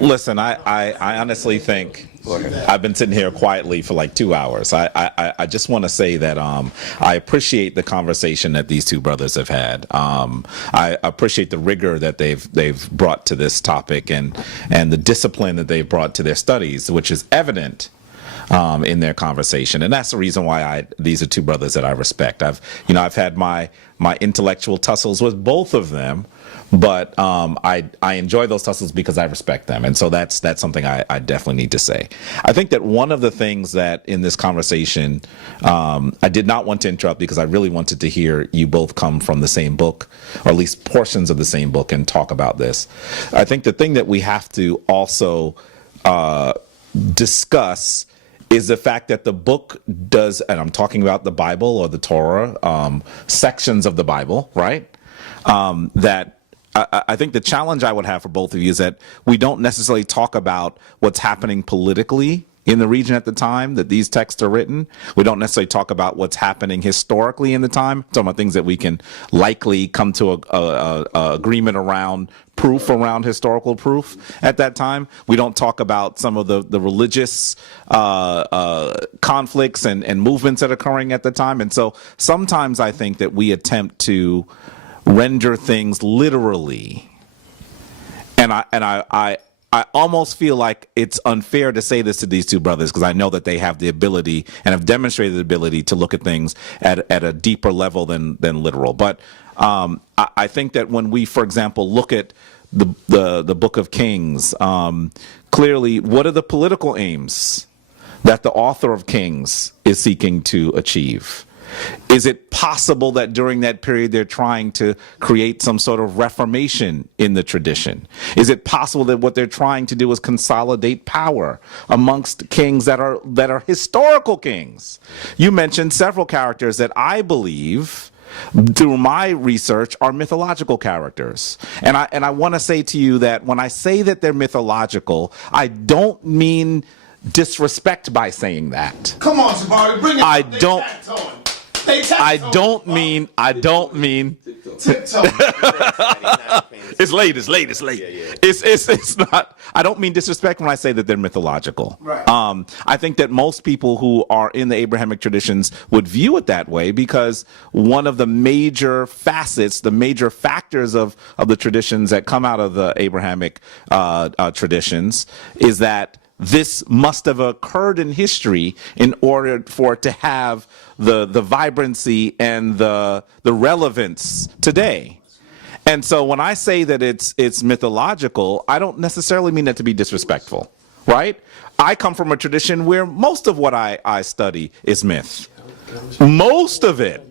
Listen, I honestly think I've been sitting here quietly for like 2 hours. I just want to say that I appreciate the conversation that these two brothers have had. I appreciate the rigor that they've brought to this topic and the discipline that they've brought to their studies, which is evident in their conversation, and that's the reason why these are two brothers that I respect. I've had my intellectual tussles with both of them, but I enjoy those tussles because I respect them, and so that's something I definitely need to say. I think that one of the things that in this conversation I did not want to interrupt because I really wanted to hear you both come from the same book, or at least portions of the same book, and talk about this. I think the thing that we have to also discuss is the fact that the book does, and I'm talking about the Bible or the Torah, sections of the Bible, right? That I think the challenge I would have for both of you is that we don't necessarily talk about what's happening politically in the region at the time that these texts are written. We don't necessarily talk about what's happening historically in the time. Talking about things that we can likely come to a agreement around, proof around historical proof at that time. We don't talk about some of the religious conflicts and movements that are occurring at the time. And so sometimes I think that we attempt to render things literally, and I almost feel like it's unfair to say this to these two brothers because I know that they have the ability and have demonstrated the ability to look at things at a deeper level than literal. But I think that when we, for example, look at the Book of Kings, clearly, what are the political aims that the author of Kings is seeking to achieve? Is it possible that during that period they're trying to create some sort of reformation in the tradition? Is it possible that what they're trying to do is consolidate power amongst kings that are historical kings? You mentioned several characters that I believe, through my research, are mythological characters. And I want to say to you that when I say that they're mythological, I don't mean disrespect by saying that. Come on, Jabari, bring it. I don't mean tiptoe. It's late. It's not, I don't mean disrespect when I say that they're mythological. Right. I think that most people who are in the Abrahamic traditions would view it that way because one of the major facets, the major factors of the traditions that come out of the Abrahamic traditions is that this must have occurred in history in order for it to have the vibrancy and the relevance today. And so when I say that it's mythological, I don't necessarily mean that to be disrespectful, right? I come from a tradition where most of what I study is myth. Most of it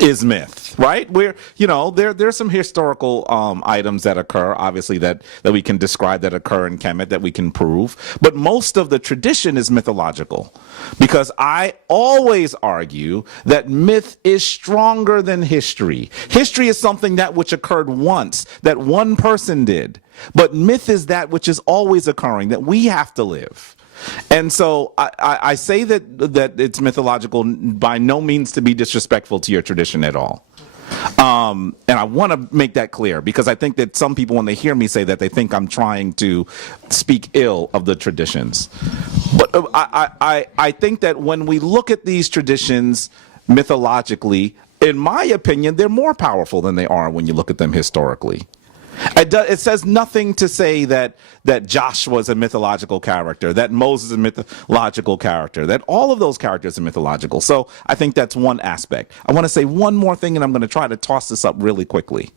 is myth, right? Where, there's some historical items that occur, obviously, that we can describe that occur in Kemet that we can prove. But most of the tradition is mythological because I always argue that myth is stronger than history. History is something that which occurred once, that one person did. But myth is that which is always occurring, that we have to live. And so I say that it's mythological by no means to be disrespectful to your tradition at all. And I want to make that clear because I think that some people, when they hear me say that, they think I'm trying to speak ill of the traditions. But I think that when we look at these traditions mythologically, in my opinion, they're more powerful than they are when you look at them historically. It says nothing to say that Joshua is a mythological character, that Moses is a mythological character, that all of those characters are mythological. So I think that's one aspect. I want to say one more thing, and I'm going to try to toss this up really quickly.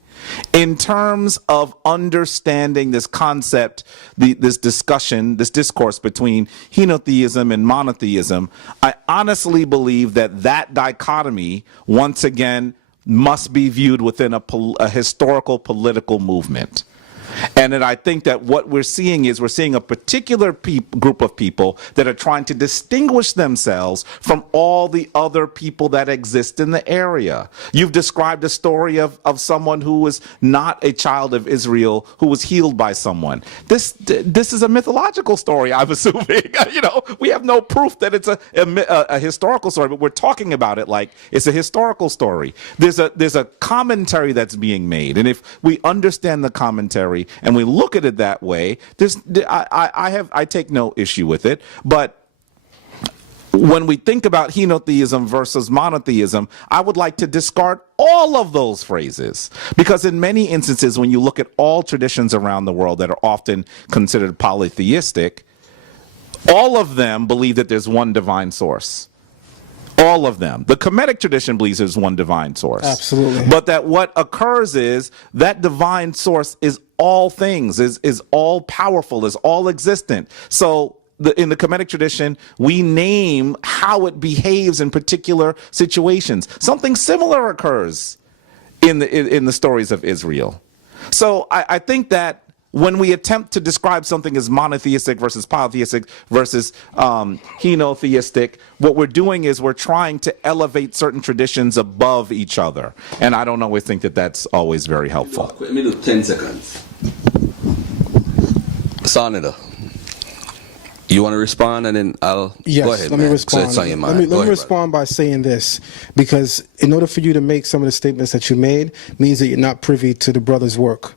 In terms of understanding this concept, this discussion, this discourse between henotheism and monotheism, I honestly believe that dichotomy, once again, must be viewed within a historical political movement. And then I think that what we're seeing is a particular group of people that are trying to distinguish themselves from all the other people that exist in the area. You've described a story of someone who was not a child of Israel who was healed by someone. This is a mythological story, I'm assuming. We have no proof that it's a historical story, but we're talking about it like it's a historical story. There's a commentary that's being made, and if we understand the commentary, history and we look at it that way, I take no issue with it. But when we think about henotheism versus monotheism, I would like to discard all of those phrases, because in many instances, when you look at all traditions around the world that are often considered polytheistic, all of them believe that there's one divine source. All of them. The Kemetic tradition believes there's one divine source. Absolutely. But that what occurs is that divine source is all things, is all powerful, is all existent. So in the Kemetic tradition, we name how it behaves in particular situations. Something similar occurs in the stories of Israel. So I think that when we attempt to describe something as monotheistic versus polytheistic versus henotheistic, what we're doing is we're trying to elevate certain traditions above each other. And I don't always think that that's always very helpful. A minute, 10 seconds. Senator, you want to respond, and then I'll Yes, go ahead. let me man. respond. So it's on your mind. Let me respond by saying this, because in order for you to make some of the statements that you made means that you're not privy to the brother's work.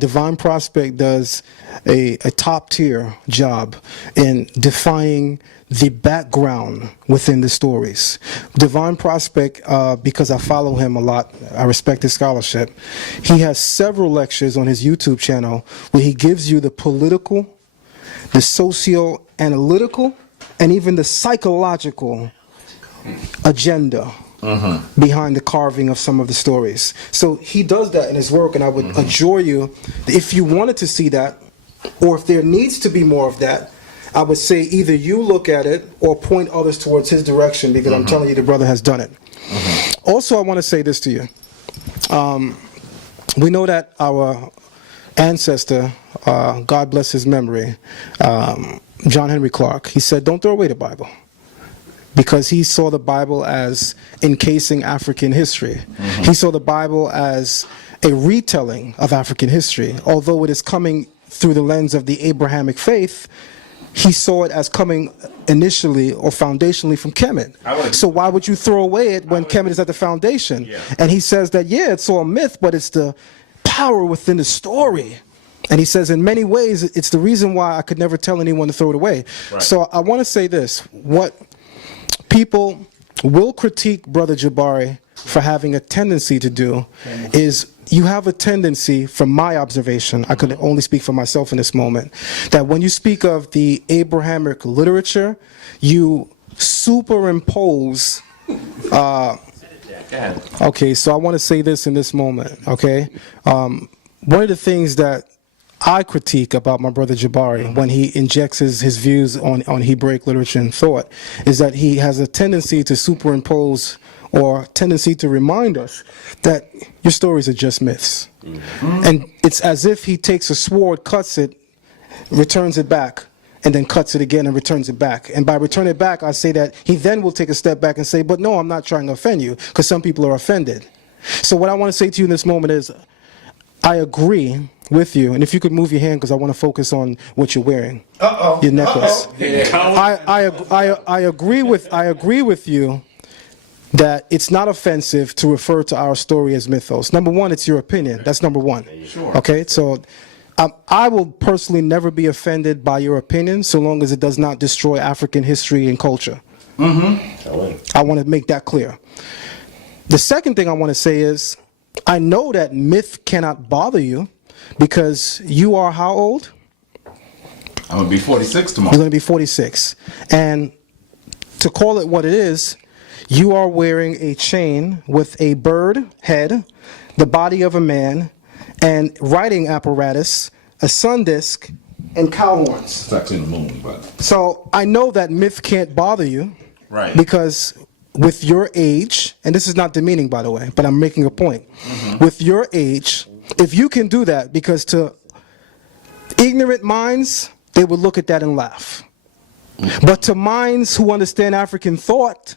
Divine Prospect does a top tier job in defining the background within the stories. Divine Prospect, because I follow him a lot, I respect his scholarship. He has several lectures on his YouTube channel where he gives you the political, the socio-analytical, and even the psychological agenda behind the carving of some of the stories. So he does that in his work, and I would adjure you, if you wanted to see that, or if there needs to be more of that, I would say either you look at it or point others towards his direction, because I'm telling you the brother has done it. Also, I want to say this to you. We know that our ancestor, God bless his memory, John Henry Clark, he said, don't throw away the Bible, because he saw the Bible as encasing African history. He saw the Bible as a retelling of African history. Although it is coming through the lens of the Abrahamic faith, he saw it as coming initially or foundationally from Kemet. So why would you throw away it when Kemet is at the foundation? Yeah. And he says that, yeah, it's all myth, but it's the power within the story. And he says in many ways it's the reason why I could never tell anyone to throw it away. Right. So I want to say this: what people will critique Brother Jabari for having a tendency to do is, you have a tendency, from my observation, I could only speak for myself in this moment, that when you speak of the Abrahamic literature, you superimpose okay, so I want to say this in this moment, okay? One of the things that I critique about my brother Jabari when he injects his views on Hebraic literature and thought is that he has a tendency to superimpose, or tendency to remind us that your stories are just myths. And it's as if he takes a sword, cuts it, returns it back, and then cuts it again and returns it back. And by return it back, I say that he then will take a step back and say, but no, I'm not trying to offend you, because some people are offended. So what I want to say to you in this moment is, I agree with you, and if you could move your hand, because I want to focus on what you're wearing, your necklace. I agree with you that it's not offensive to refer to our story as mythos. Number one, it's your opinion. That's number one. Sure. Okay, so I will personally never be offended by your opinion so long as it does not destroy African history and culture. I want to make that clear. The second thing I want to say is, I know that myth cannot bother you, because you are how old? I'm going to be 46 tomorrow. You're going to be 46. And to call it what it is, you are wearing a chain with a bird head, the body of a man, and writing apparatus, a sun disk, and cow horns. It's actually the moon, but... So I know that myth can't bother you. Right. Because with your age, and this is not demeaning, by the way, but I'm making a point. With your age, if you can do that, because to ignorant minds, they would look at that and laugh. But to minds who understand African thought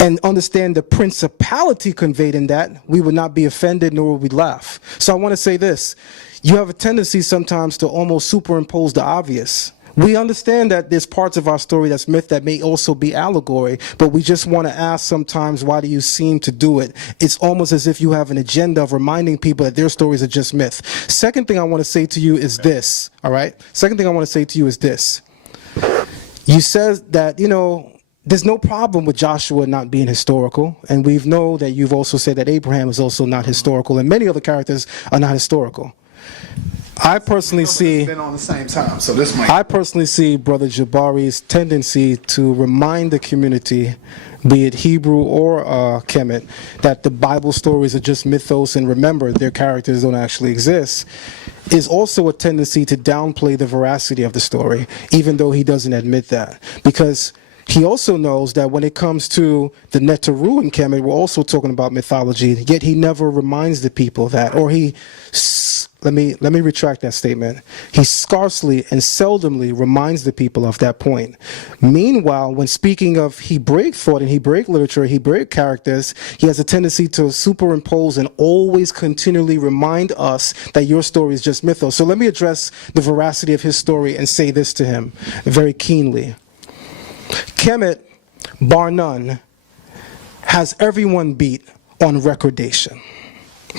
and understand the principality conveyed in that, we would not be offended, nor would we laugh. So I want to say this: you have a tendency sometimes to almost superimpose the obvious We understand that there's parts of our story that's myth that may also be allegory, but we just want to ask sometimes, why do you seem to do it? It's almost as if you have an agenda of reminding people that their stories are just myth. Second thing I want to say to you is this, all right? Second thing I want to say to you is this. You said that, there's no problem with Joshua not being historical, and we know that you've also said that Abraham is also not historical, and many other characters are not historical. I personally see Been on the same time, so this might. I personally see Brother Jabari's tendency to remind the community, be it Hebrew or Kemet, that the Bible stories are just mythos, and remember, their characters don't actually exist, is also a tendency to downplay the veracity of the story, even though he doesn't admit that. Because he also knows that when it comes to the Neteru in Kemet, we're also talking about mythology, yet he never reminds the people that, or let me retract that statement. He scarcely and seldomly reminds the people of that point. Meanwhile, when speaking of Hebraic thought and Hebraic literature, Hebraic characters, he has a tendency to superimpose and always continually remind us that your story is just mythos. So let me address the veracity of his story and say this to him very keenly. Kemet, bar none, has everyone beat on recordation.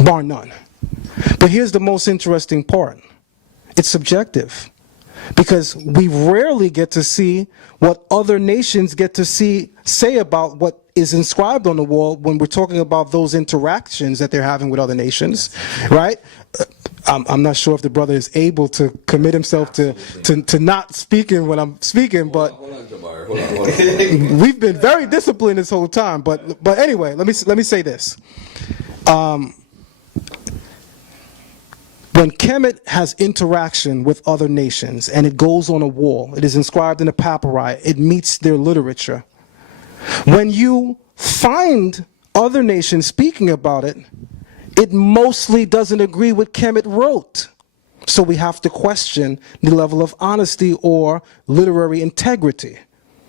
Bar none. But here's the most interesting part. It's subjective, because we rarely get to see what other nations get to say about what is inscribed on the wall when we're talking about those interactions that they're having with other nations, right? I'm not sure if the brother is able to commit himself to not speaking when I'm speaking, but Hold on, Jabari. Hold on. we've been very disciplined this whole time. But anyway, let me say this. When Kemet has interaction with other nations and it goes on a wall, it is inscribed in a papyri, it meets their literature. When you find other nations speaking about it, it mostly doesn't agree with Kemet wrote. So we have to question the level of honesty or literary integrity.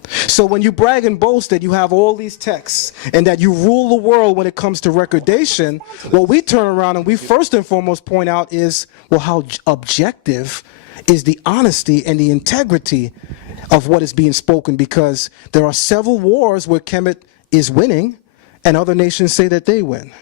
So when you brag and boast that you have all these texts and that you rule the world when it comes to recordation, what we turn around and we first and foremost point out is, well, how objective is the honesty and the integrity of what is being spoken, because there are several wars where Kemet is winning and other nations say that they win.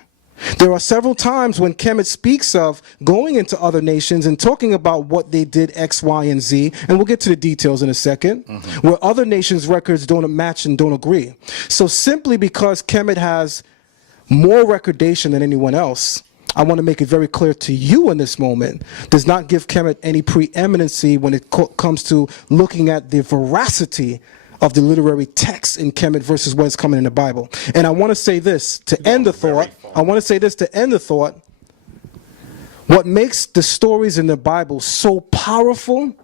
There are several times when Kemet speaks of going into other nations and talking about what they did X, Y, and Z, and we'll get to the details in a second, where other nations' records don't match and don't agree. So simply because Kemet has more recordation than anyone else, I want to make it very clear to you in this moment, does not give Kemet any preeminency when it comes to looking at the veracity of the literary text in Kemet versus what is coming in the Bible. And I want to say this to end the thought. What makes the stories in the Bible so powerful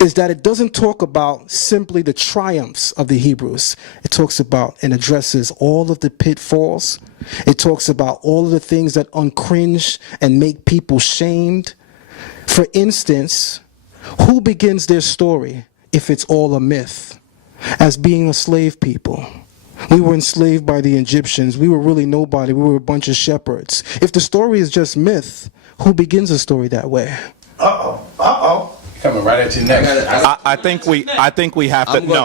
is that it doesn't talk about simply the triumphs of the Hebrews. It talks about and addresses all of the pitfalls. It talks about all of the things that uncringe and make people shamed. For instance, who begins their story if it's all a myth? As being a slave people. We were enslaved by the Egyptians. We were really nobody. We were a bunch of shepherds. If the story is just myth, who begins a story that way? Coming right at your neck. I think we have to. No.